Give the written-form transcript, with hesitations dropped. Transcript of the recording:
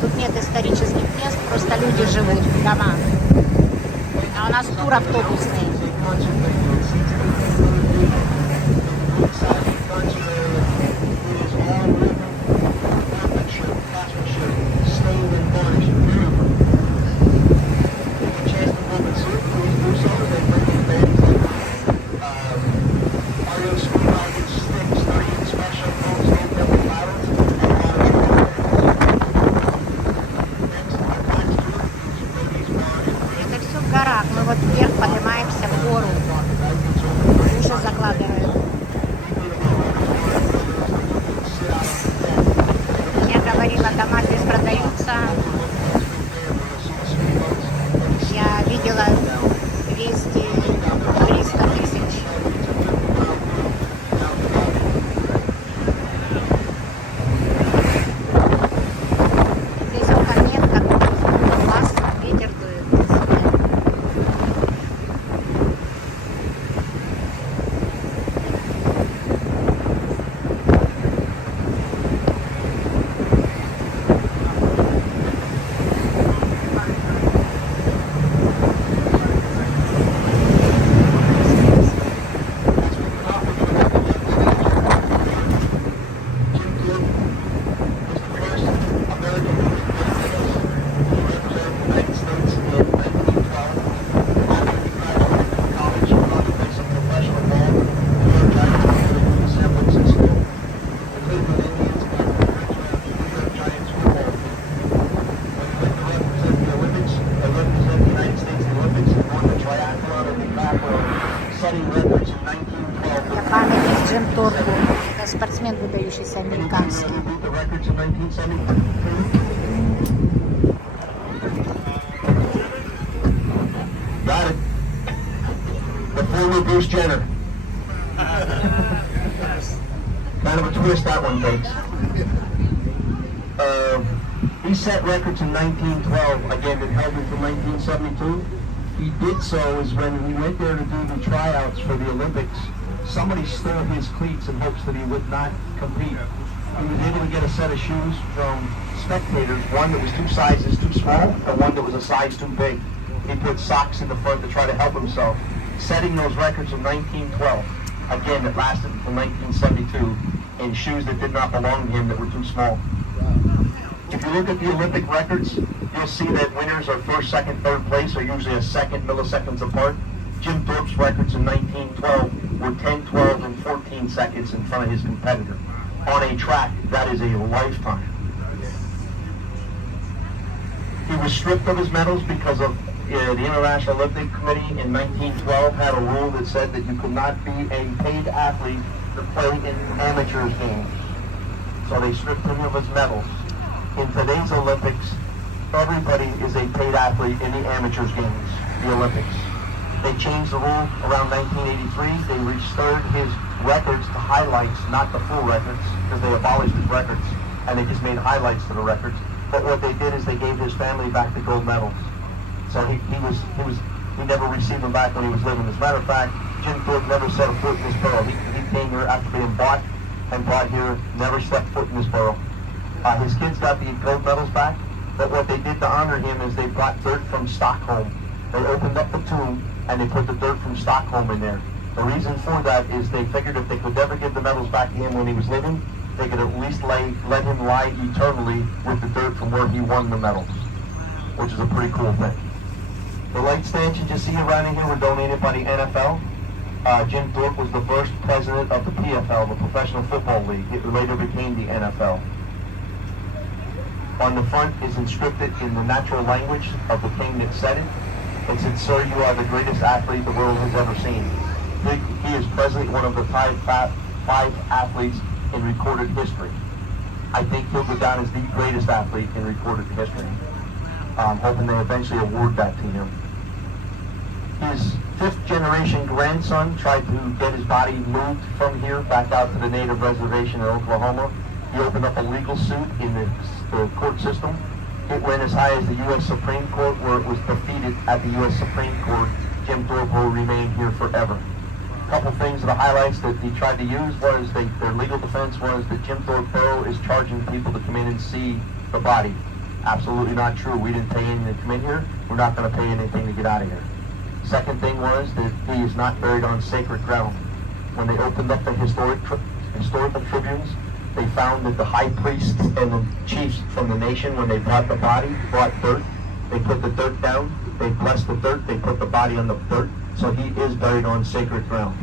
Тут нет исторических мест, просто люди живут в домах. А у нас тур автобусный. Мы вот вверх поднимаемся в гору. Уши закладывают. Я говорила, дома здесь продаются. Я видела 200-300 тысяч. Здесь окон нет, как у вас ветер дует. Это памятник Джим Торпу. Это спортсмен, выдающийся американский. Got it. The former Bruce Jenner. Kind of a twist that one takes. He set records in 1912. Again, it held it from 1972. He did so is when he went there to do the tryouts for the Olympics. Somebody stole his cleats in hopes that he would not compete. He was able to get a set of shoes from spectators, one that was 2 sizes too small and one that was a size too big. He put socks in the front to try to help himself, setting those records in 1912. Again, it lasted until 1972 in shoes that did not belong to him that were too small. If you look at the Olympic records, you'll see that winners are first, second, third place are usually a second milliseconds apart. Jim Torp's records in 1912 were 10, 12, and 14 seconds in front of his competitor. On a track, that is a lifetime. He was stripped of his medals because of the International Olympic Committee in 1912 had a rule that said that you could not be a paid athlete to play in amateurs games. So they stripped him of his medals. In today's Olympics, everybody is a paid athlete in the amateurs games, the Olympics. They changed the rule around 1983. They restored his records to highlights, not the full records, because they abolished his records, and they just made highlights to the records. But what they did is they gave his family back the gold medals. So he never received them back when he was living. As a matter of fact, Jim Torp never set a foot in this borough. He came here after being bought and brought here, never stepped foot in this borough. His kids got the gold medals back, but what they did to honor him is they brought dirt from Stockholm. They opened up the tomb and they put the dirt from Stockholm in there. The reason for that is they figured if they could never give the medals back to him when he was living, they could at least let him lie eternally with the dirt from where he won the medals, which is a pretty cool thing. The light stands you just see around in here were donated by the NFL. Jim Torp was the first president of the PFL, the Professional Football League. It later became the NFL. On the front is inscripted in the natural language of the king that said it. It said, "Sir, you are the greatest athlete the world has ever seen." He is presently one of the five athletes in recorded history. I think he'll go down as the greatest athlete in recorded history. I'm hoping they eventually award that to him. His fifth generation grandson tried to get his body moved from here back out to the native reservation in Oklahoma. He opened up a legal suit in the court system. It went as high as the U.S. Supreme Court, where it was defeated at the U.S. Supreme Court. Jim Torp will remain here forever. A couple things, the highlights that he tried to use was their legal defense was that Jim Torp Borough is charging people to come in and see the body. Absolutely not true. We didn't pay anything to come in here. We're not going to pay anything to get out of here. Second thing was that he is not buried on sacred ground. When they opened up the historical tribunes, they found that the high priests and the chiefs from the nation, when they brought the body, brought dirt. They put the dirt down. They blessed the dirt. They put the body on the dirt. So he is buried on sacred ground.